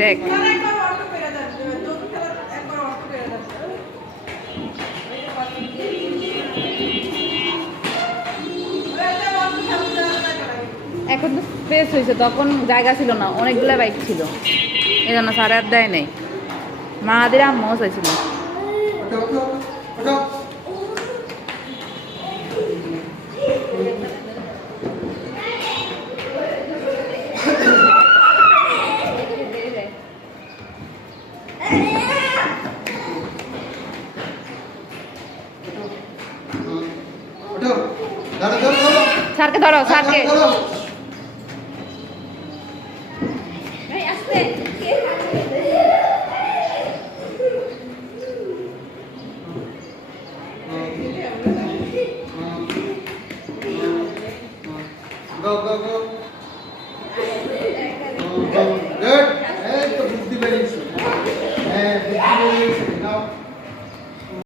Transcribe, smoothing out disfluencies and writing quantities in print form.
দেখ এখন তো স্পেস হয়েছে, তখন জায়গা ছিল না, অনেকগুলো বাইক ছিল, এই জন্য সাড়ে আট দেয় নেই। মাহাদির আম্মাও চাইছিল। স্যারকে ধরো, স্যারকে Go, go, go. Good. Hey, to buddhi bani. Hey, buddhi bani.